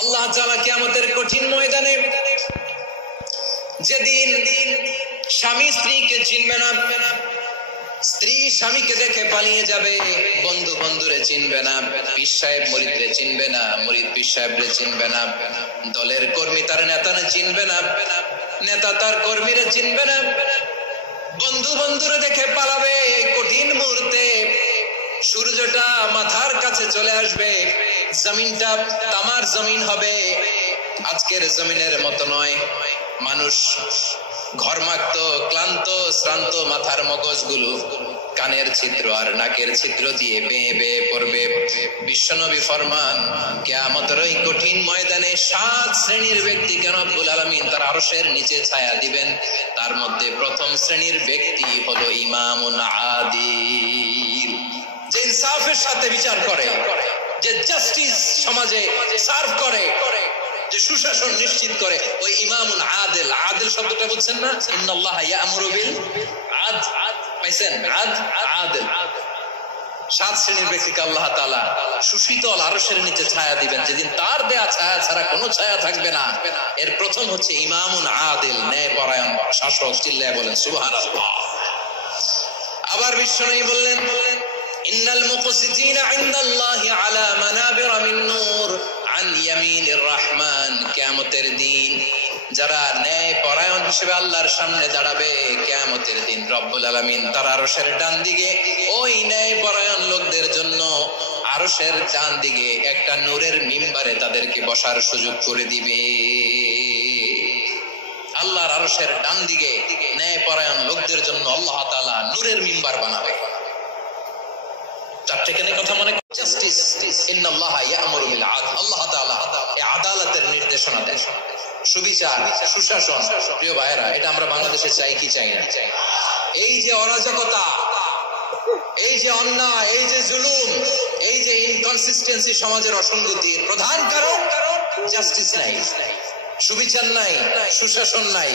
আল্লাহ তাআলা কিয়ামতের কঠিন ময়দানে যেদিন স্বামী স্ত্রীকে চিনবে না, স্ত্রী স্বামীকে দেখে পালিয়ে যাবে, বন্ধু বন্ধুরে চিনবে না, পীর সাহেব মুরিদরে চিনবে না, মুরিদ পীর সাহেবরে চিনবে না, দলের কর্মী তার নেতারে চিনবে না, নেতা তার কর্মীরে চিনবে না, বন্ধু বন্ধুরে দেখে পালাবে। এই কঠিন মুহূর্তে সূর্যটা মাথার কাছে চলে আসবে, জমিনটা তামার জমিন হবে, আজকের জমিনের মতো নয়। মানুষ ঘর্মাক্ত, ক্লান্ত, শ্রান্ত মাথার মগজগুলো কানের ছিদ্র আর নাকের ছিদ্র দিয়ে বেয়ে বেয়ে পড়বে। বিশ্বনবী ফরমান, কিয়ামতের ওই কঠিন ময়দানে 7 শ্রেণীর ব্যক্তিকে রব্বুল আলামিন তার আরশের নিচে ছায়া দিবেন। তার মধ্যে প্রথম শ্রেণীর ব্যক্তি হলো ইমামুন আদিল, যে ইনসাফের সাথে বিচার করে, যে জাস্টিস সমাজে সার্ভ করে, যে সুশাসন নিশ্চিত করে, ওই ইমামুন আদিল। আদিল শব্দটা বুঝছেন না? ইন্নাল্লাহা ইয়া'মুরু বিল আদল, পাইছেন? আদিল। 7 শ্রেণীর ব্যক্তিকে আল্লাহ তাআলা সুশীতল আরশের নিচে ছায়া দিবেন, যেদিন তার দেয়া ছায়া ছাড়া কোনো ছায়া থাকবে না। এর প্রথম হচ্ছে ইমামুন আদিল, ন্যায়পরায়ণ শাসক। চিল্লায় বলেন সুবহানাল্লাহ। আবার বিশ্বনবী বললেন, ইন্নাল মুকসিতিনা ইনদাল্লাহি আলা মানাবিরা মিন নূর আন ইয়ামিনির রহমান। কিয়ামতের দিন যারা ন্যায়পরায়ণ হিসেবে আল্লাহর সামনে দাঁড়াবে, কিয়ামতের দিন রব্বুল আলামিন তার আরশের ডান দিকে ওই ন্যায়পরায়ণ লোকদের জন্য আরশের ডান দিকে একটা নূরের মিম্বারে তাদেরকে বসার সুযোগ করে দিবে। আল্লাহর আরশের ডান দিকে ন্যায়পরায়ণ লোকদের জন্য আল্লাহ তাআলা নূরের মিম্বার বানাবে। চারটে কেন কথা মনে? জাস্টিস, ইন্নাল্লাহা ইয়া'মুরু বিল আদল। আল্লাহ তাআলা এই আদালতের নির্দেশনা দেন, সুবিচার, সুশাসন। প্রিয় ভাইয়েরা, এটা আমরা বাংলাদেশে চাই কি চাই না? এই যে অরাজকতা, এই যে অন্যায়, এই যে জুলুম, এই যে ইনকনসিস্টেন্সি, সমাজের অসঙ্গতির প্রধান কারণ জাস্টিস নাই, সুবিচার নাই, সুশাসন নাই।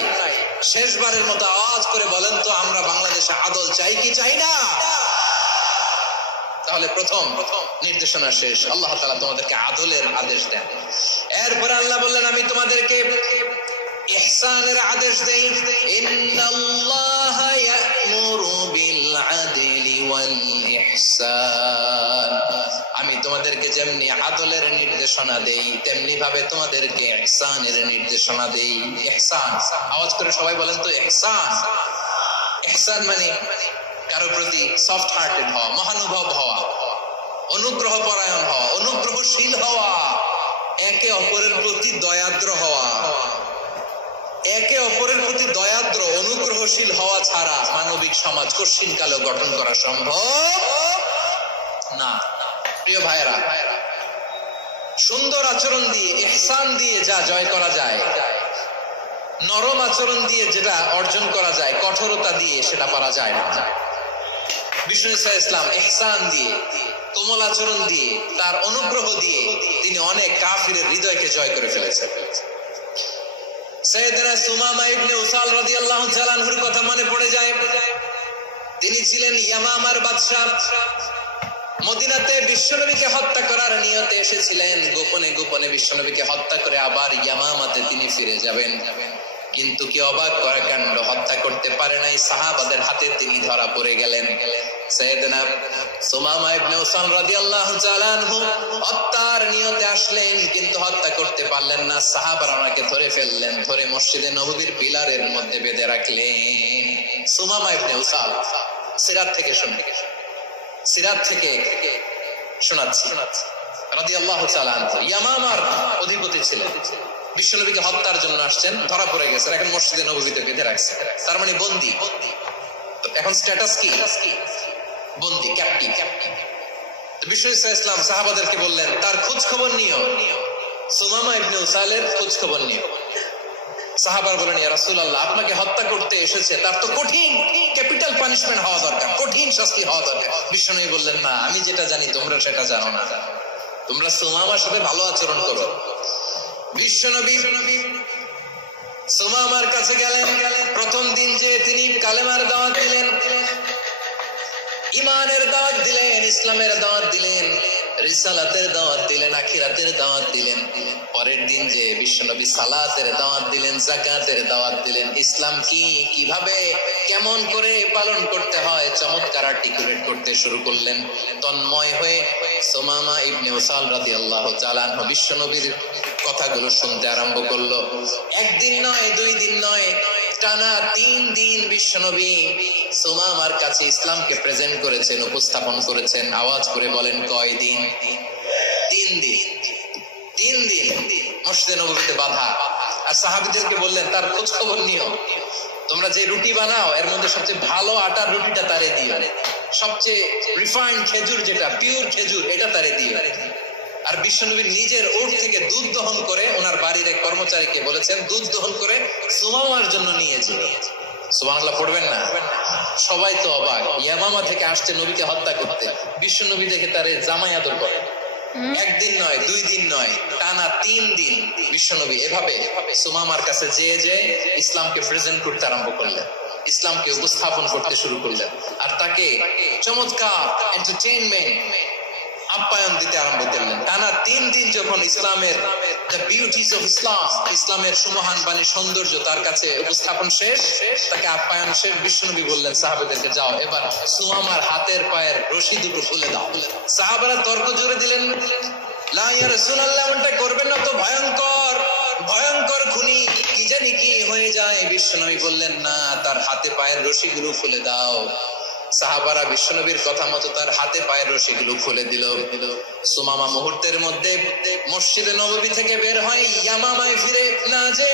শেষবারের মতো আওয়াজ করে বলেন তো, আমরা বাংলাদেশে আদল চাই কি চাই না? তাহলে প্রথম নির্দেশনা শেষ। আল্লাহ তাআলা তোমাদেরকে আদলের আদেশ দেন। এরপরে আল্লাহ বললেন, আমি তোমাদেরকে ইহসানের আদেশ দেই। ইন্নাল্লাহা ইয়া'মুরু বিল আদলি ওয়াল ইহসান। আমি তোমাদেরকে যেমনি আদলের নির্দেশনা দেই, তেমনি ভাবে তোমাদেরকে ইহসানের নির্দেশনা দেই। ইহসান, আওয়াজ করে সবাই বলেন তো ইহসান। ইহসান মানে কারো প্রতি সফট হার্টেড হওয়া, মহানুভব হওয়া, অনুগ্রহ পরায়ণ হওয়া, অনুগ্রহশীল হওয়া, একে অপরের প্রতি দয়াদ্র হওয়া। একে অপরের প্রতি দয়াদ্র, অনুগ্রহশীল হওয়া ছাড়া মানবিক সমাজ কঠিন কালো গঠন করা সম্ভব না। প্রিয় ভাইয়েরা, সুন্দর আচরণ দিয়ে, ইহসান দিয়ে যা জয় করা যায়, নরম আচরণ দিয়ে যেটা অর্জন করা যায়, কঠোরতা দিয়ে সেটা পারা যায় না। বিষ্ণু ইসলাম ইহসান দিয়ে, কোমল আচরণ দিয়ে, তার অনুগ্রহ দিয়ে তিনি অনেক কাফিরের হৃদয়কে জয় করে ফেলেছেন। সাইয়েদনা সুমামা ইবনে উসাল রাদিয়াল্লাহু তাআলা আনহুর কথা মনে পড়ে যায়। তিনি ছিলেন ইয়ামামার বাদশা। মদিনাতে বিশ্বনবীকে হত্যা করার নিয়তে এসেছিলেন। গোপনে গোপনে বিশ্বনবীকে হত্যা করে আবার ইয়ামামাতে তিনি ফিরে যাবেন। কিন্তু কি অবাক করা কাণ্ড, হত্যা করতে পারে নাই, সাহাবাদের হাতে তিনি ধরা পড়ে গেলেন। সাইয়েদনা সুমামা ইবনে উসাল রাদিয়াল্লাহু তাআলা আনহু হত্যার নিয়তে আসলেন, কিন্তু হত্যা করতে পারলেন না। সাহাবারা ওনাকে ধরে ফেললেন, ধরে মসজিদে নববীর পিলারের মধ্যে বেঁধে রাখলেন। সুমামা ইবনে উসাল, সিরাত থেকে শোনাচ্ছি রাদিয়াল্লাহু তাআলা আনহু ইয়ামামার অধিপতি ছিলেন। বিশ্বনবীকে হত্যার জন্য আসছেন, ধরা পড়ে গেছেন, এখন মসজিদে নববীতে বেঁধে রাখছে। তার মানে বন্দী। এখন স্ট্যাটাস কি? বন্দী, ক্যাপ্টিভ। বিষ্ণু ইসলাম সাহাবাদেরকে বললেন, তার খোঁজ খবর নিও, সুমামা ইবনে উসালের খোঁজ খবর নিও। সাহাবার বলেন, ইয়া রাসূলুল্লাহ, আপনাকে হত্যা করতে এসেছে, তার তো কঠিন ক্যাপিটাল পানিশমেন্ট হওয়া দরকার, কঠিন শাস্তি হওয়া দরকার। বিশ্বনবী বললেন, না, আমি যেটা জানি তোমরা সেটা জানো না, তোমরা সুমামার সাথে ভালো আচরণ করো। বিশ্বনবী সুমামার কাছে গেলেন। প্রথম দিন যে তিনি কালেমার দাওয়াত দিলেন, ইমানের দাওয়াত দিলেন, ইসলামের দাওয়াত দিলেন, রিসালাতের দাওয়াত দিলেন, আখিরাতের দাওয়াত দিলেন। পরের দিন যে বিশ্বনবী সালাতের দাওয়াত দিলেন, যাকাতের দাওয়াত দিলেন। ইসলাম কি, কিভাবে, কেমন করে পালন করতে হয় চমৎকার আর্টিকুলেট করতে শুরু করলেন। তন্ময় হয়ে সুমামা ইবনে উসাল রাদিয়াল্লাহু তাআলা আনহু বিশ্বনবীর কথাগুলো শুনতে আরম্ভ করলো। একদিন নয়, 2 দিন নয়, টানা 3 দিন বিশ্বনবী সুমামার কাছে ইসলামকে প্রেজেন্ট করেছেন, উপস্থাপন করেছেন। আওয়াজ করে বলেন, কয় দিন? 3 দিন। 3 দিন মসজিদে নববীতে বাঁধা। আর সাহাবীদেরকে বললেন, তার খোঁজ খবর নিও। তোমরা যে রুটি বানাও এর মধ্যে সবচেয়ে ভালো আটার রুটিটা তারে দিও, সবচেয়ে রিফাইন্ড খেজুর, যেটা পিওর খেজুর, এটা তারে দিও। আর বিশ্বনবী নিজের ওট থেকে দুধ দহন করে ওনার বাড়ির এক কর্মচারীকে বলেছেন, দুধ দহন করে সুমামার জন্য নিয়ে যাও। সুবহানাল্লাহ পড়বেন না? সবাই তো অবাক, ইয়ামামা থেকে আসছে নবীকে হত্যা করতে, বিশ্বনবী দেখে তারে জামাই আদর করে। একদিন নয়, 2 দিন নয়, টানা 3 দিন বিশ্বনবী এভাবে সুমামার কাছে যে ইসলামকে প্রেজেন্ট করতে আরম্ভ করলেন, ইসলামকে উপস্থাপন করতে শুরু করলেন। আর তাকে চমৎকার এন্টারটেইনমেন্ট, আপ্যায়ন দিতে আরম্ভ করলেন। টানা 3 দিন যখন ইসলামের দ্য বিউটিস অফ ইসলাম, ইসলামের সুমহান বাণী, সৌন্দর্য তার কাছে উপস্থাপন শেষ, তাকে আপ্যায়ন শেষ, বিশ্বনবী বললেন সাহাবাদেরকে, যাও এবার সুমামার হাতের পায়ের রশি দুটো খুলে দাও। সাহাবারা তর্ক জুড়ে দিলেন, লা ইয়া রাসূলুল্লাহ, এমনটা করবেন না তো, ভয়ঙ্কর ভয়ঙ্কর খুনি, কি জানি কি হয়ে যায়। বিশ্বনবী বললেন, না, তার হাতে পায়ের রশিগুলো খুলে দাও। সাহাবারা বিশ্বনবীর কথা মতো তার হাতে পায়ের রশিগুলো খুলে দিল। সুমামা মুহূর্তের মধ্যে মসজিদে নববী থেকে বের হয়, ইয়ামামায় ফিরে না যে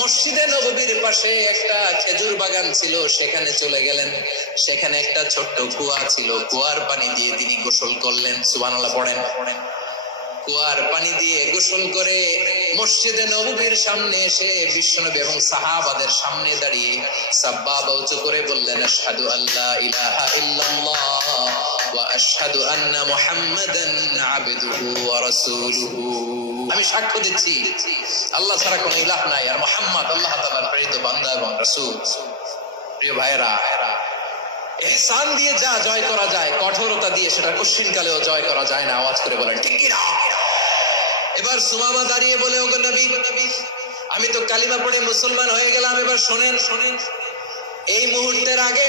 মসজিদে নববীর পাশে একটা খেজুর বাগান ছিল, সেখানে চলে গেলেন। সেখানে একটা ছোট্ট কুয়া ছিল, কুয়ার পানি দিয়ে তিনি গোসল করলেন। সুবহানাল্লাহ পড়েন। কুয়ার পানি দিয়ে গোসল করে মসজিদে নববীর সামনে এসে বিশ্বনবী এবং সাহাবাদের সামনে দাঁড়িয়ে সাব্বাবা উঁচু করে বললেন, আশহাদু আল্লা ইলাহা ইল্লাল্লাহ ওয়া আশহাদু আন্না মুহাম্মাদান আবদুহু ওয়া রাসূলুহু। আমি সাক্ষ্য দিচ্ছি আল্লাহ ছাড়া কোনো ইলাহ নাই, আর মুহাম্মদ আল্লাহ তাআলার প্রেরিত বান্দা এবং রাসূল। প্রিয় ভাইরা, ইহসান দিয়ে যা জয় করা যায়, কঠোরতা দিয়ে সেটা কঠিনকালেও জয় করা যায় না। আওয়াজ করে বলেন, ঠিক কি না? এবার সুমামা দাঁড়িয়ে বলে, ওগো নবী, আমি তো কালিমা পড়ে মুসলমান হয়ে গেলাম, এবার শোনেন। এই মুহূর্তের আগে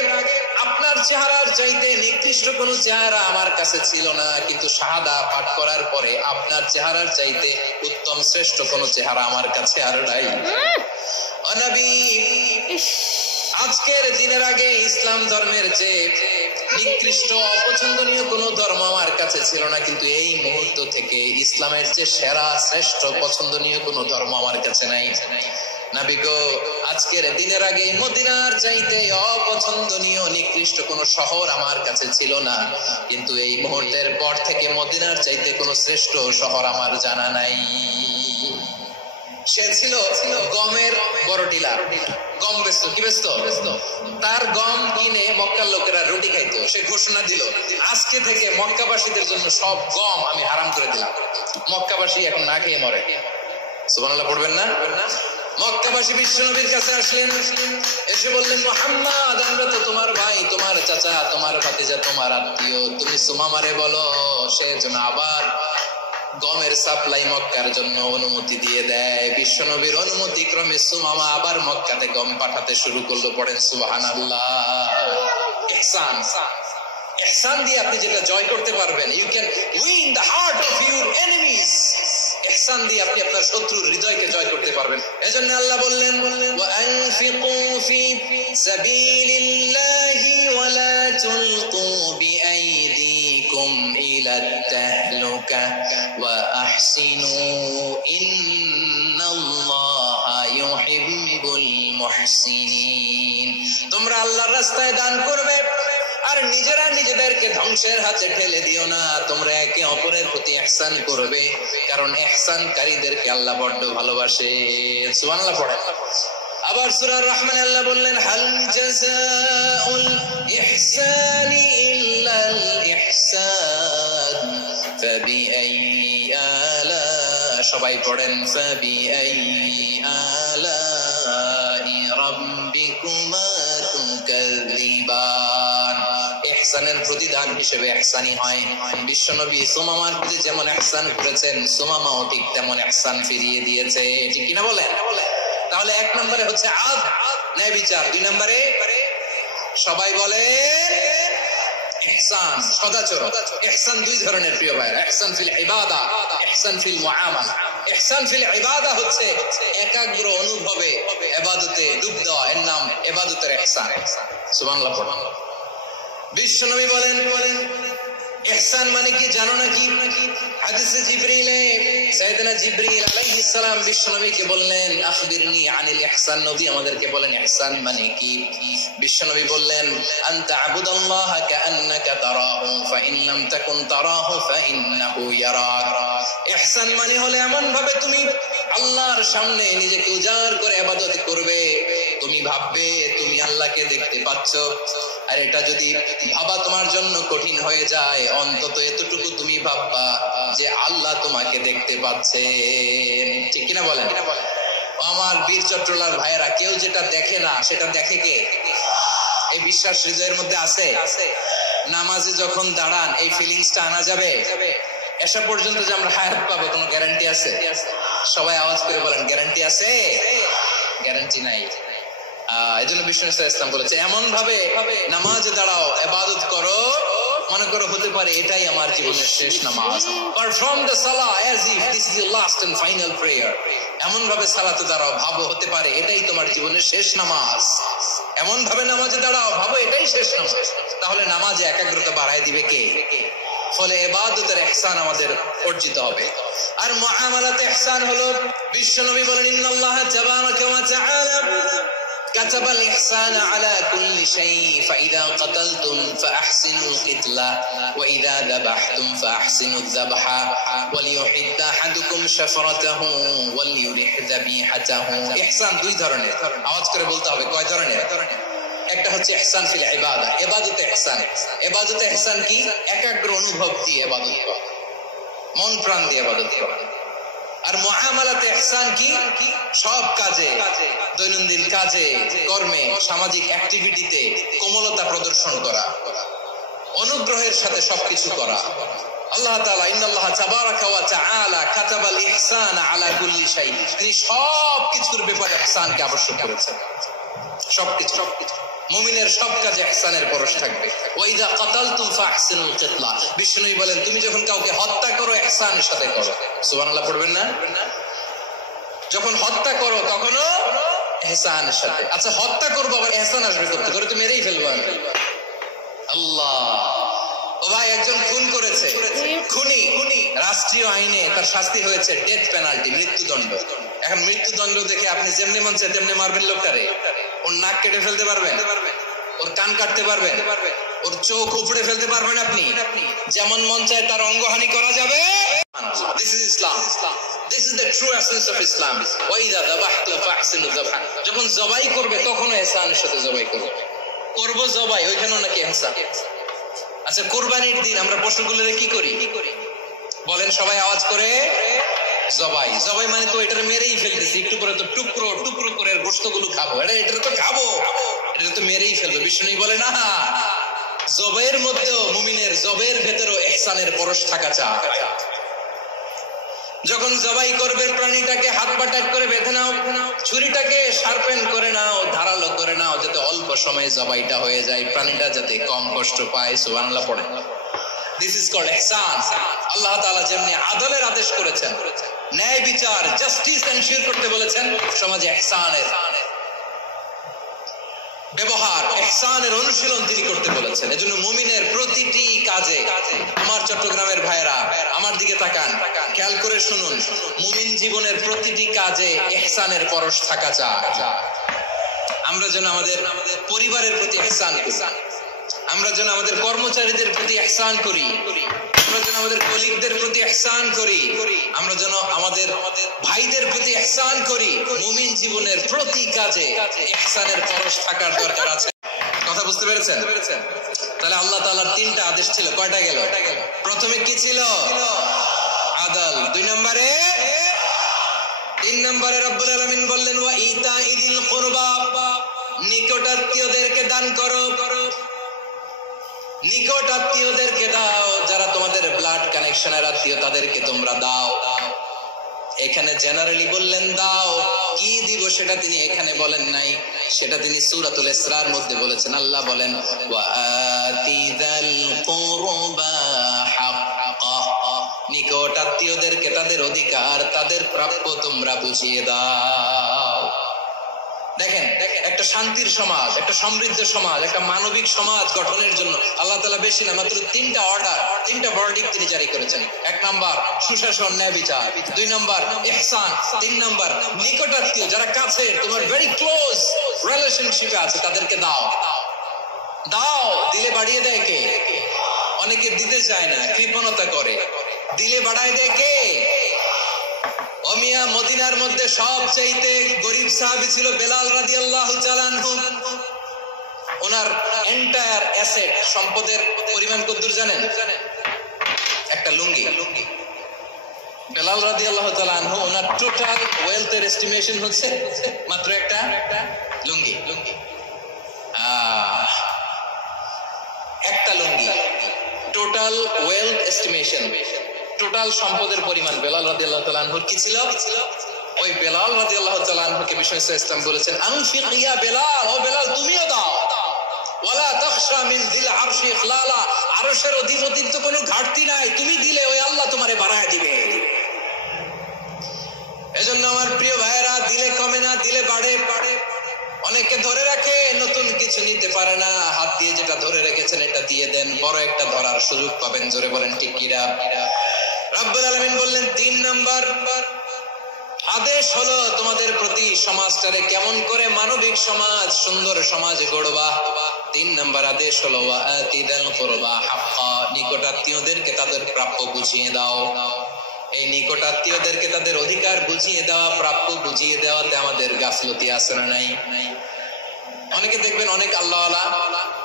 আপনার চেহারার চাইতে নিকৃষ্ট কোন চেহারা আমার কাছে ছিল না, কিন্তু শাহাদা পাঠ করার পরে আপনার চেহারার চাইতে উত্তম শ্রেষ্ঠ কোন চেহারা আমার কাছে আর নাই। ও নবী, আজকের দিনের আগে ইসলাম ধর্মের চেয়ে নিকৃষ্ট অপছন্দনীয় কোন ধর্ম আমার কাছে ছিল না, কিন্তু এই মুহূর্ত থেকে ইসলামের চেয়ে সেরা শ্রেষ্ঠ পছন্দনীয় কোন ধর্ম আমার কাছে নাই। নবী গো, আজকের দিনের আগে মদিনার চাইতে অপছন্দনীয় নিকৃষ্ট কোন শহর আমার কাছে ছিল না, কিন্তু এই মুহূর্তের পর থেকে মদিনার চাইতে কোন শ্রেষ্ঠ শহর আমার জানা নাই। সে ছিল গমের বড় ডিলার, গম বেচত। কি বেচত? তার গম কিনে মক্কার লোকেরা রুটি খাইতো। সে ঘোষণা দিল, আজকে থেকে মক্কাবাসীদের জন্য সব গম আমি হারাম করে দিলাম, মক্কাবাসী এখন না খেয়ে মরে। সুবহানাল্লাহ পড়বেন না? মক্কাবাসী বিশ্বনবীর কাছে আসলেন, এসে বললেন, মুহাম্মদ, আমরা তো তোমার ভাই, তোমার চাচা, তোমার ভাতিজা, তোমার আত্মীয়, তুমি সুমামারে বলো সে যেন আবার গমের সাপ্লাই মক্কার জন্য অনুমতি দিয়ে দেয়। বিশ্বনবীর অনুমতি ক্রমে সুমামা আবার মক্কাতে গম পাঠাতে শুরু করলো। পড়েন সুবহানাল্লাহ। ইহসান, ইহসান দিয়ে আপনি যেটা জয় করতে পারবেন, you can win the heart of your enemies. ইহসান দিয়ে আপনি আপনার শত্রুর হৃদয়কে জয় করতে পারবেন। এজন্য আল্লাহ বললেন, ওয়া আনফিকু ফি সাবিলিল্লাহি ওয়া লা তুলকু বিআইদিকুম ইলা তাহলুকা ওয়া আহসিনু ইন্নাল্লাহা ইউহিব্বুল মুহসিনিন। তোমরা আল্লাহর রাস্তায় দান করবে আর নিজেরা নিজেদেরকে ধ্বংসের হাতে ঠেলে দিও না। তোমরা একে অপরের প্রতি ইহসান করবে, কারণ ইহসানকারীদেরকে আল্লাহ বড্ড ভালোবাসে। সুবহানাল্লাহ পড়েন। আবার সূরা রহমান আল্লাহ বললেন, হাল জাযাউল ইহসানি ইল্লাল ইহসান ফাবিআইয়ি আলা সবাই পড়েন ফাবিআইয়ি আলাই রাব্বিকুমা তুকাযিবান। ইহসানের প্রতিদান হিসেবে ইহসানি হয়। বিশ্বনবী সুমামার প্রতি যেমন ইহসান করেছেন, সুমামাও ঠিক তেমন ইহসান ফিরিয়ে দিয়েছে। ঠিক কিনা বলেন? তাহলে এক নম্বরে হচ্ছে আদ, ন্যায় বিচার। দুই নম্বরে সবাই বলে ইহসান, সদাচরণ। ইহসান দুই ধরনের প্রিয় ভাইরা, ইহসান ফিল ইবাদা, ইহসান ফিল মুআমালা। ইহসান ফিল ইবাদা হচ্ছে একাগ্র অনুভবে ইবাদতে ডুব দেওয়া, এর নাম ইবাদতের ইহসান। সুবহানাল্লাহ পড়ুন। বিশ্বনবী বলেন ইহসান মানে কি জানো নাকি? হাদিসে জিবরিলে সাইয়েদনা জিবরিল আলাইহিস সালাম বিশ্বনবীকে বললেন আখবিরনি আনিল ইহসান। নবী আমাদেরকে বলেন ইহসান মানে কি? বিশ্বনবী বললেন আনতা আবুদাল্লাহা কাআন্নাকা তারাহু ফাইন লাম তাকুন তারাহু ফাইন্নাহু ইয়ারাক। ইহসান মানে হলো এমন ভাবে তুমি আল্লাহর সামনে নিজেকে উজাড় করে ইবাদত করবে, তুমি ভাববে তুমি আল্লাহকে দেখতে পাচ্ছ। আর এটা যদি ভাবা তোমার জন্য কঠিন হয়ে যায়, অন্তত এতটুকু তুমি ভাববা যে আল্লাহ তোমাকে দেখতে পাচ্ছেন। ঠিক কিনা বলেন? আমার বীর চট্টলার ভাইয়েরা, কেউ যেটা দেখে না সেটা দেখে কে? এই বিশ্বাস হৃদয়ের মধ্যে আছে? নামাজে যখন দাঁড়ান এই ফিলিংসটা আনা যাবে? এসা পর্যন্ত যে আমরা হায়াত পাবো কোনো গ্যারান্টি আছে? সবাই আওয়াজ করে বলেন গ্যারান্টি আছে? গ্যারান্টি নাই। এই জন্য বিষ্ণু ইসলাম বলেছে এমন ভাবে নামাজে দাঁড়াও, ইবাদত করো, মনে করো হতে পারে এটাই আমার জীবনের শেষ নামাজ। Perform the Salah as if this is your last and final prayer। এমন ভাবে সালাতে দাঁড়াও, ভাবো হতে পারে এটাই তোমার জীবনের শেষ নামাজ। এমন ভাবে নামাজে দাঁড়াও, ভাবো এটাই শেষ নামাজ। তাহলে নামাজে একাগ্রতা বাড়ায় দিবে কে? ফলে ইবাদতের ইহসান আমাদের অর্জিত হবে। আর মুআমালাতে ইহসান হলো, বিশ্বনবী বলেন ইন্নাল্লাহা তাবারাকা ওয়া তাআলা كتب الإحسان على كل شيء فإذا قتلتم فأحسنوا القتل وإذا ذبحتم فأحسنوا الذبح وليحد أحدكم شفرته وليرح ذبيحته। ইহসান দুই ধরনের, আওয়াজ করে বলতে হবে কয় ধরনের? একটা হচ্ছে ইহসান ফিল ইবাদা, ইবাদতে ইহসান। ইবাদতে ইহসান কি? একাগ্র অনুভব দিয়ে ইবাদত করা, মন প্রাণ দিয়ে ইবাদত করা। আর মুআমালাতে ইহসান কি? সব কাজে, দৈনন্দিন কাজে, কর্মে, সামাজিক অ্যাক্টিভিটিতে কোমলতা প্রদর্শন করা, অনুগ্রহের সাথে সবকিছু করা। আল্লাহ তাআলা ইন্নাল্লাহা তাবারাকা ওয়া তাআলা কাতাবাল ইহসান আলা কুল্লি শাই, তিনি সব কিছুর ব্যাপারে ইহসানকে আবশ্যক করেছেন। সবকিছু মুমিনের সব কাজে ইহসানের পরশ থাকবে। ওয়া ইযা কাতালতুম ফাহসিনুল কিতলা, বিষ্ণুই বলেন তুমি যখন কাউকে হত্যা করো ইহসানের সাথে করো। সুবহানাল্লাহ পড়বেন না? যখন হত্যা করো তখনও ইহসানের সাথে। আচ্ছা হত্যা করবো আবার ইহসান আসবে করতে করে তো মেরেই ফেলবো আমি। আল্লাহ, ও ভাই একজন খুন করেছে, খুনি রাষ্ট্রীয় আইনে তার শাস্তি হয়েছে ডেথ পেনাল্টি, মৃত্যুদণ্ড। এখন মৃত্যুদণ্ড দেখে আপনি যেমনি মন চায় তেমনি মারবেন লোকটারে? ওর নাক কেটে ফেলতে পারবেন? ওর কান কাটতে পারবেন? ওর চোখ উপড়ে ফেলতে পারবেন আপনি? যেমন মন চায় তার অঙ্গহানি করা যাবে? This is Islam. This is the true essence of Islam. ওয়াইদা যাবাহতুম ফাহসিনু যাবহা, যখন জবাই করবে তখন ইহসানের সাথে জবাই করবে। করব জবাই, ওইখানেও নাকি ইহসান। আচ্ছা কুরবানির দিন আমরা পশুগুলোরে কি করি বলেন সবাই আওয়াজ করে? জবাই। জবাই মানে তো এটার মেরেই ফেলতেছি, একটু পরে তো টুকরো টুকরো করে গোশতগুলো খাবো, এটা তো খাবো, এটা তো মেরেই ফেলবো। বিষ্ণু বলে না, জবাইয়ের মধ্যেও মুমিনের জবের ভেতরেও ইহসানের পরশ থাকা চাই। যখন জবাই করবে প্রাণীটাকে হাত পা টাইট করে বেঁধে নাও, ছুরিটাকে শার্পেন করে নাও, ধারালো করে নাও, যাতে অল্প সময়ে জবাইটা হয়ে যায়, প্রাণীটা যাতে কম কষ্ট পায়। সুবহানাল্লাহ পড়েন। দিস ইজ কল্ড ইহসান। আল্লাহ তাআলা যেমনি আদলের আদেশ করেছেন, ন্যায় বিচার, জাস্টিস এনশিওর করতে বলেছেন, সমাজে ইহসানের ব্যবহার, ইহসানের অনুশীলন তিনি করতে বলেছেন। এজন্য মুমিনের প্রতিটি কাজে, আমার চট্টগ্রামের ভাইরা আমার দিকে তাকান, খেয়াল করে শুনুন, মুমিন জীবনের প্রতিটি কাজে ইহসানের পরশ থাকা চাই। আমরা যেন আমাদের পরিবারের প্রতি ইহসান করি, আমরা যেন আমাদের কর্মচারীদের প্রতি ইহসান করি, আমরা যেন আমাদের কলিগদের প্রতি ইহসান করি, আমরা যেন আমাদের ভাইদের প্রতি ইহসান করি। মুমিন জীবনের প্রতি কাজে ইহসানের পরশ থাকার দরকার আছে। কথা বুঝতে পেরেছেন? তাহলে আল্লাহ তাআলার তিনটা আদেশ ছিল, কয়টা গেল? প্রথমে কি ছিল? আদল। দুই নম্বরে তিন নম্বরে রব্বুল আলামিন বললেন ওয়া ইতাইদিল কুরবা, নিকটাত্মীয়দেরকে দান করো, নিকটাত্মীয়দেরকে দাও, যারা তোমাদের ব্লাড কানেকশনের আত্মীয় তাদেরকে তোমরা দাও। এখানে জেনারেলি বললেন দাও, কি দিব সেটা তিনি এখানে বলেন নাই, সেটা তিনি সূরাতুল ইসরার মধ্যে বলেছেন। আল্লাহ বলেন ওয়া আতিযাল কুরবা হাক্কাহ, নিকটাত্মীয়দেরকে তাদের অধিকার, তাদের প্রাপ্য তোমরা বুঝিয়ে দাও। দেখেন একটা শান্তির সমাজ, একটা সমৃদ্ধ সমাজ, একটা মানবিক সমাজ গঠনের জন্য আল্লাহ তাআলা বেশি না মাত্র তিনটা অর্ডার, তিনটা ভার্ডিক্ট তিনি জারি করেছেন। এক নাম্বার সুশাসন, ন্যায় বিচার। দুই নাম্বার ইহসান। তিন নাম্বার নিকটাত্মীয়, যারা কাছে তোমার ভেরি ক্লোজ রিলেশনশিপে আছে তাদেরকে দাও। দাও, দিলে বাড়িয়ে দেয় কে? অনেকে দিতে চায় না, কৃপণতা করে। দিলে বাড়ায় দেয় কে? ওমিয়া মদিনার মধ্যে সবচাইতে গরিব সাহাবী ছিল বেলাল রাদিয়াল্লাহু তাআলা আনহু। ওনার এন্টায়ার অ্যাসেট, সম্পদের পরিমাণ কতদূর জানেন? একটা লুঙ্গি। বেলাল রাদিয়াল্লাহু তাআলা আনহু, ওনার টোটাল ওয়েলথের এস্টিমেশন হচ্ছে মাত্র একটা লুঙ্গি। একটা লুঙ্গি, টোটাল ওয়েলথ এস্টিমেশন, টোটাল সম্পদের পরিমাণ বেলাল রাদিয়াল্লাহু তাআলা আনহুর কি ছিল? ওই বেলাল রাদিয়াল্লাহু তাআলা আনহুকে বিষ্ণু ইসলাম বলেছেন আনফিক ইয়া বেলাল, ও বেলাল তুমিও দাও। ওয়ালা তাখশা মিন যিল আরশি ইখলালা, আরশের অধিপতির তো কোনো ঘাটতি নাই, তুমি দিলে ওই আল্লাহ তোমারে বাড়ায় দিবে। এজন্য আমার প্রিয় ভাইয়েরা, দিলে কমে না, দিলে বাড়ে। অনেকে ধরে রাখে, নতুন কিছু নিতে পারে না, হাত দিয়ে যেটা ধরে রেখেছেন এটা দিয়ে দেন, বড় একটা ধরার সুযোগ পাবেন। জোরে বলেন ঠিক কিনা? রব্বুল আলামিন বললেন তিন নাম্বার আদেশ হলো তোমাদের প্রতি সমাজটারে কেমন করে মানবিক সমাজ, সুন্দর সমাজ গড়বা। তিন নাম্বার আদেশ হলো ওয়া আতিযাল কুরবা হাক্কা, নিকটাত্মীয়দেরকে তাদের প্রাপ্য বুঝিয়ে দাও। এই নিকটাত্মীয়দেরকে তাদের অধিকার বুঝিয়ে দেওয়া, প্রাপ্য বুঝিয়ে দেওয়াতে আমাদের গাফলতি আছে না নাই? অনেকে দেখবেন অনেক আল্লাহওয়ালা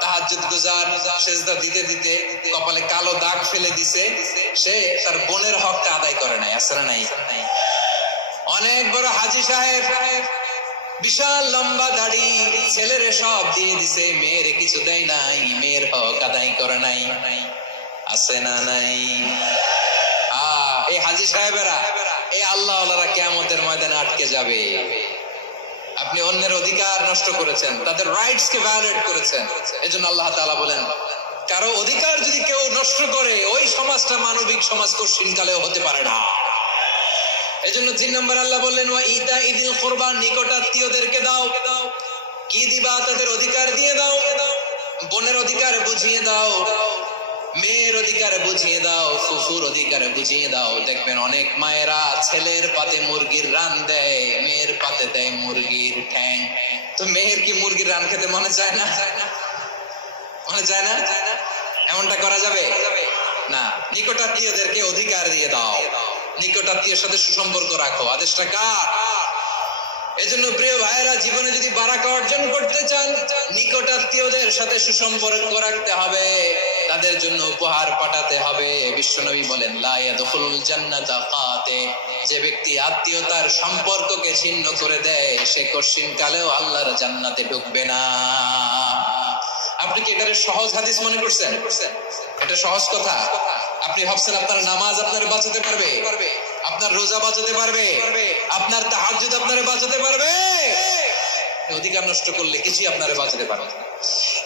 তাহাজ্জুদ গুজার, সেজদা দিতে দিতে কপালে কালো দাগ ফেলে দিছে, সে তার বোনের হকটা আদায় করে নাই। আছে না নাই? অনেক বড় হাজী সাহেব, বিশাল লম্বা দাড়ি, ছেলেরে সব দিয়ে দিছে, মেয়েরে কিছু দেয় নাই, মেয়ের হক আদায় করে নাই। আছে না নাই? এই হাজী সাহেবেরা, এই আল্লাহওয়ালারা কিয়ামতের ময়দানে আটকে যাবে। আপনি অন্যের অধিকার নষ্ট করেছেন, তাদের রাইটস কে ভায়োলেট করেছেন। এজন্য আল্লাহ তাআলা বলেন কারো অধিকার যদি কেউ নষ্ট করে, ওই সমাজটা মানবিক সমাজ কোশ্চিনকালেও হতে পারে না। এজন্য তিন নম্বর আল্লাহ বললেন ওয়া ইতাইদিল কুরবা, নিকটাত্মীয়দেরকে দাও। কি দিবা? তাদের অধিকার দিয়ে দাও। বোনের অধিকার বুঝিয়ে দাও, মেয়ের অধিকার বুঝিয়ে দাও, ফুফুর অধিকার বুঝিয়ে দাও। দেখবেন অনেক মায়েরা ছেলের পাতে মুরগির রান দেয়, মেয়ের পাতে দেয় মুরগির ঠ্যাং। তো মেয়ের কি মুরগির রান খেতে মনে চায় না? মনে চায় না? এমনটা করা যাবে না। নিকটাত্মীয়দেরকে অধিকার দিয়ে দাও, নিকটাত্মীয়ের সাথে সুসম্পর্ক রাখো। আদেশটা কার? এজন্য প্রিয় ভাইয়েরা, জীবনে যদি বারাকা অর্জন করতে চান, নিকটাত্মীয়দের সাথে সুসম্পর্ক রাখতে হবে, তাদের জন্য উপহার পাঠাতে হবে। বিশ্বনবী বলেন লা ইয়াদখুলুল জান্নাতা কাতে, যে ব্যক্তি আত্মীয়তার সম্পর্ককে ছিন্ন করে দেয়, সে কঠিন কালেও আল্লাহর জান্নাতে ঢুকবে না। আপনি কি এটারে সহজ হাদিস মনে করছেন? এটা সহজ কথা। আপনি ভাবছেন আপনার নামাজ আপনার বাঁচাতে পারবে, আপনার রোজা বাঁচাতে পারবে, আপনার তাহাজ্জুদ আপনারে বাঁচাতে পারবে? অধিকার নষ্ট করলে কিছুই আপনারে বাঁচাতে পারবে না।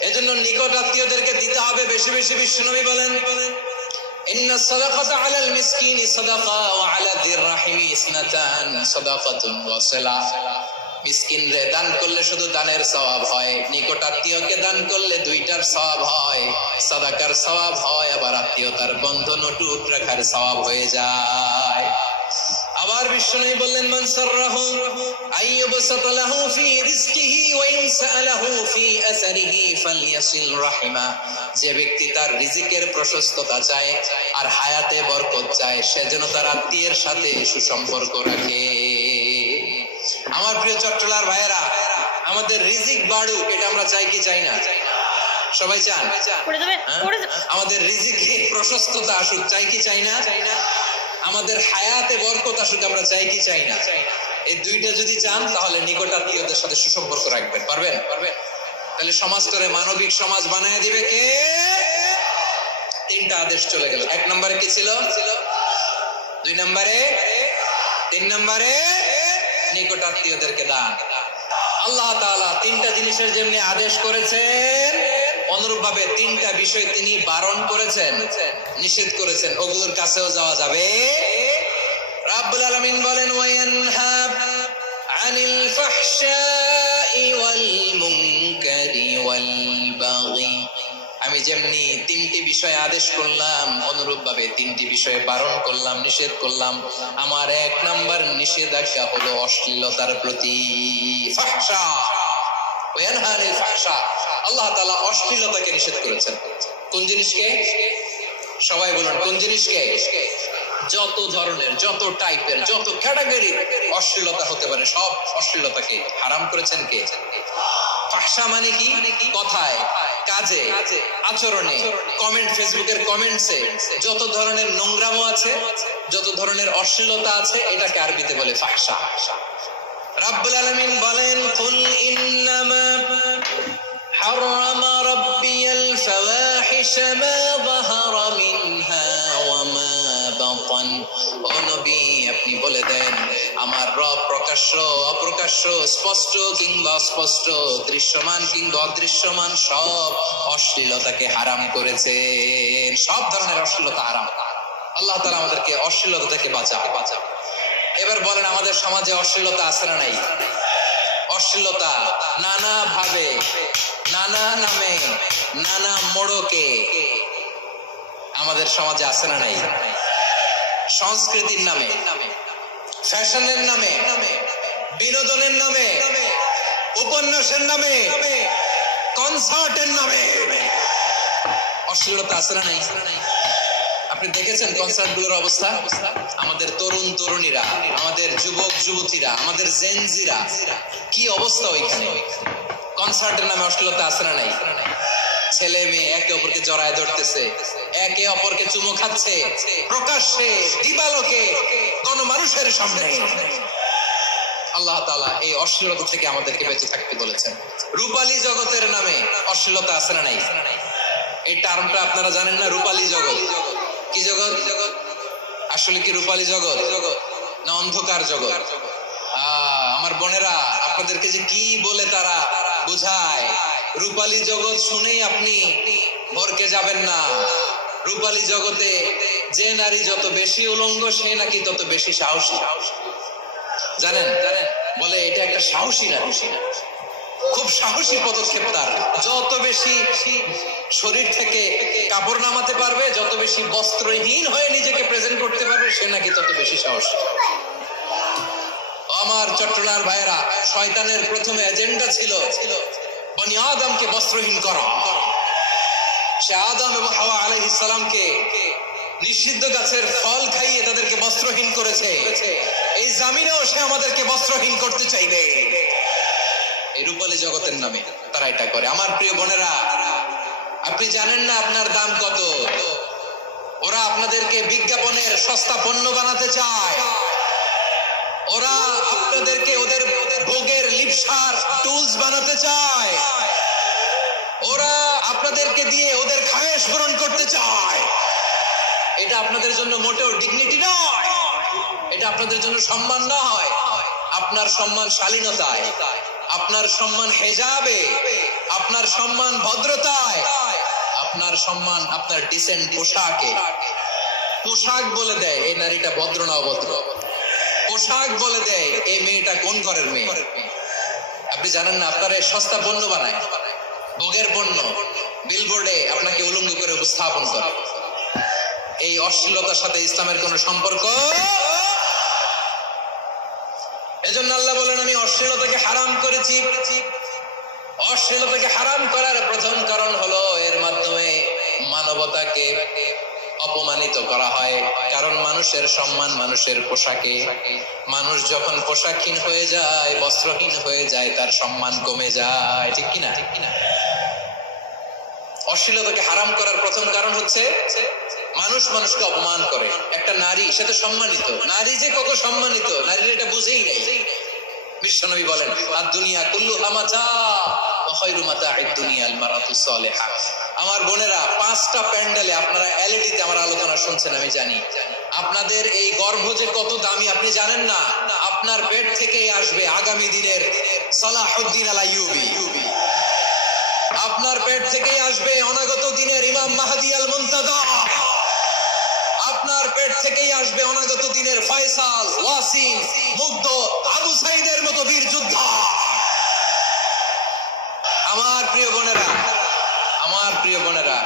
এজন্য নিকট আত্মীয়দেরকে দিতে হবে বেশি বেশি। বিশ্বনবী বলেন ইন্নাস সাদাকাতা আলাল মিসকিনি সাদাকা ওয়া আলা যির রাহিমি ইসনাতান সাদাকাতুন ওয়া সিলা। মিসকিনরে দান করলে শুধু দানের সওয়াব হয়, নিকট আত্মীয়কে দান করলে দুইটার সওয়াব হয়, সাদাকার সওয়াব হয়, আবার আত্মীয়তার বন্ধন অটুট রাখার সওয়াব হয়ে যায়। আবার বিশ্বনবী বললেন মান সাররাহু আইয়ুবসাতা লাহু ফি রিজকিহি ওয়া ইন সাআলাহু ফি আসারিহি ফালইয়াসিল রাহিমা। যে ব্যক্তি তার রিজিকের প্রশস্ততা চায় আর হায়াতে বরকত চায়, সে যেন তার আত্মীয়ের সাথে সুসম্পর্ক রাখে। আমার প্রিয় চট্টলার ভাইয়েরা, আমাদের রিজিক বাড়ুক, এটা আমরা চাই কি চাই না? সবাই চান? আমাদের রিজিকে প্রশস্ততা আসুক, চাই কি চাই না? আমাদের হায়াতে বরকত আসুক, আমরা চাই কি চাই না? এই দুইটা যদি চান তাহলে নিকটাত্মীয়দের সাথে সুসম্পর্ক রাখবেন। পারবেন? তাহলে সমাজটারে মানবিক সমাজ বানায় দিবে কে? তিনটা আদেশ চলে গেল। 1 নম্বরে কি ছিল? 2 নম্বরে, 3 নম্বরে নিকটাত্মীয়দেরকে দান। আল্লাহ তাআলা তিনটা জিনিসের যেমনি আদেশ করেছেন, অনুরূপ ভাবে তিনটা বিষয় তিনি বারণ করেছেন, নিষেধ করেছেন। ওগুলোর কাছেও যাওয়া যাবে। রাব্বুল আলামিন বলেন, ওয়ায়ানহা আনিল ফাহশাই ওয়াল মুনকারি ওয়াল বাগি। আমি যেমনি তিনটি বিষয় আদেশ করলাম, অনুরূপ ভাবে তিনটি বিষয়ে বারণ করলাম, নিষেধ করলাম। আমার 1 নম্বর নিষেধাজ্ঞা হলো অশ্লীলতার প্রতি। ফাহশা, ওয়ায়ানহা আনিল ফাহশা, আল্লাহ তাআলা অশ্লীলতাকে নিষেধ করেছেন। কোন জিনিসকে? সবাই বলুন, কোন জিনিসকে? যত ধরনের, যত টাইপের, যত ক্যাটাগরি অশ্লীলতা হতে পারে সব অশ্লীলতাকে হারাম করেছেন কে? ফাহশা মানে কি? কথায়, কাজে, আচরণে, কমেন্ট, ফেসবুকের কমেন্টসে যত ধরনের নোংরামো আছে, যত ধরনের অশ্লীলতা আছে, এটাকে আরবিতে বলে ফাহশা। রাব্বুল আলামিন বলেন, কুল ইন্নামা হারামা রাব্বিয়াল ফাওয়াহিশা মা যাহারা মিনহা ওয়া মা বাতান। ও নবী, আপনি বলে দেন, আমার রব প্রকাশ্য, অপ্রকাশ্য, স্পষ্ট কিংবা অস্পষ্ট, দৃশ্যমান কিংবা অদৃশ্যমান সব অশ্লীলতাকে হারাম করেছেন। সব ধরনের অশ্লীলতা হারাম। আল্লাহ তাআলা আমাদেরকে অশ্লীলতা থেকে বাঁচাবে। এবার বলেন, আমাদের সমাজে অশ্লীলতা আছে না নাই? অশ্লীলতা নানা ভাবে, নানা নামে, নানা মোড়কে আমাদের সমাজে আছে না নাই? সংস্কৃতির নামে, ফ্যাশনের নামে, বিনোদনের নামে, উপন্যাসের নামে, কনসার্টের নামে অশ্লীলতা আছে না নাই? আপনি দেখেছেন কনসার্ট গুলোর অবস্থা? আমাদের তরুণ তরুণীরা, আমাদের যুবক যুবতীরা, আমাদের জেনজিরা, কি অবস্থা ওইখানে? কনসার্টের নামে অশ্লীলতা আছে না নাই? ছেলে মেয়ে একে অপরকে জড়ায় ধরতেছে, একে অপরকে চুমো খাচ্ছে, প্রকাশ্যে, দিবালোকে, গণমানুষের সামনে। আল্লাহ তাআলা এই অশ্লীলতা থেকে আমাদেরকে বেঁচে থাকতে বলেছেন। রূপালী জগতের নামে অশ্লীলতা আছে না নাই? এই টার্মটা আপনারা জানেন না? রূপালী জগৎ কি জগৎ? আসলে কি রূপালী জগৎ না অন্ধকার জগৎ? আমার বোনেরা, আপনাদেরকে যে কি বলে তারা বুঝায়, রূপালী জগৎ শুনেই আপনি ভরকে যাবেন না। রূপালী জগতে যে নারী যত বেশি উলঙ্গ, সে নাকি তত বেশি সাহসী। জানেন? বলে এটা একটা সাহসী নারী, খুব সাহসী পদক্ষেপ তার। যত বেশি শরীর থেকে কাপড় নামাতে পারবে, যত বেশি বস্ত্রহীন হয়ে নিজেকে প্রেজেন্ট করতে পারবে, সে নাকি তত বেশি সাহসী। আমার চট্টলার ভাইয়েরা, শয়তানের প্রথমে এজেন্ডা ছিল বনি আদমকে বস্ত্রহীন করা। সে আদম এবং হাওয়া আলাইহিস সালামকে নিষিদ্ধ গাছের ফল খাইয়ে তাদেরকে বস্ত্রহীন করেছে। এই জামিনেও সে আমাদেরকে বস্ত্রহীন করতে চাইবে। এই রূপালী জগতের নামে তারা এটা করে। আমার প্রিয় বোনেরা, আপনি জানেন না আপনার দাম কত। ওরা আপনাদেরকে বিজ্ঞাপনের সস্তা পণ্য বানাতে চায়। ওরা আপনাদেরকে ওদের ভোগের লিপসার টুলস বানাতে চায়। ওরা আপনাদেরকে দিয়ে ওদের খায়েশ পূরণ করতে চায়। এটা আপনাদের জন্য মোটেও ডিগনিটি নয়, এটা আপনাদের জন্য সম্মান নয়। আপনার সম্মান শালীনতায়, আপনার সম্মান হেজাবে, আপনার সম্মান ভদ্রতায়, আপনার সম্মান আপনার ডিসেন্ট পোশাকে। পোশাক বলে দেয় এই নারীটা ভদ্র না অভদ্র। পোশাক বলে দেয় এই মেয়েটা কোন ঘরের মেয়ে। আপনি জানেন না, আপনারা সস্তা পণ্য বানায়, ভোগের পণ্য, বিলবোর্ডে আপনাকে উলঙ্গ করে উপস্থাপন করে। এই অশ্লীলতার সাথে ইসলামের কোন সম্পর্ক। এজন্য আল্লাহ বলেন, আমি অশ্লীলতাকে হারাম করেছি। অশ্লীলতাকে হারাম করার প্রথম কারণ হলো এর মাধ্যমে মানবতাকে অপমানিত করা হয়। কারণ মানুষের সম্মান মানুষের পোশাকে। মানুষ যখন পোশাকহীন হয়ে যায়, বস্ত্রহীন হয়ে যায়, তার সম্মান কমে যায়। ঠিক কিনা? অশ্লীলতাকে হারাম করার প্রথম কারণ হচ্ছে মানুষ মানুষকে অপমান করে। একটা নারী, সে তো সম্মানিত, নারী যে কত সম্মানিত নারীর এটা বুঝেই নেই। বিশ্বনবী বলেন আর দুনিয়া কুল্লুহা মাতা ওয়া খায়রু মাতা'আদ দুনিয়া আল মারাতুস সালিহা। আমার বোনেরা, 5টা প্যান্ডেলে আপনারা এলইডিতে আমার আলোচনা শুনছেন, আমি জানি। আপনাদের এই গর্ভ যে কত দামি আপনি জানেন না। আপনার পেট থেকেই আসবে আগামী দিনের সালাহুদ্দিন আল আইয়ুবী, আপনার পেট থেকেই আসবে অনাগত দিনের ইমাম মাহদী আল মুনতাদা, আপনার পেট থেকেই আসবে অনাগত দিনের ফয়সাল, ওয়াসিম, মুগ্ধ, আবু সাইদের মতো বীর যোদ্ধা। আমার প্রিয় বোনেরা, আমার প্রিয় বোনেরা,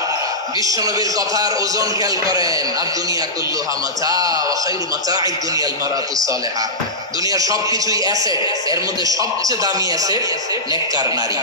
বিশ্বনবীর কথার ওজন খেয়াল করেন। আর দুনিয়া কুল্লুহা মাতা ওয়া খায়রু মাতা'আদ দুনিয়া আল মারাতুস সালিহা। দুনিয়ার সবকিছুই অ্যাসেট, এর মধ্যে সবচেয়ে দামি অ্যাসেট নেককার নারী।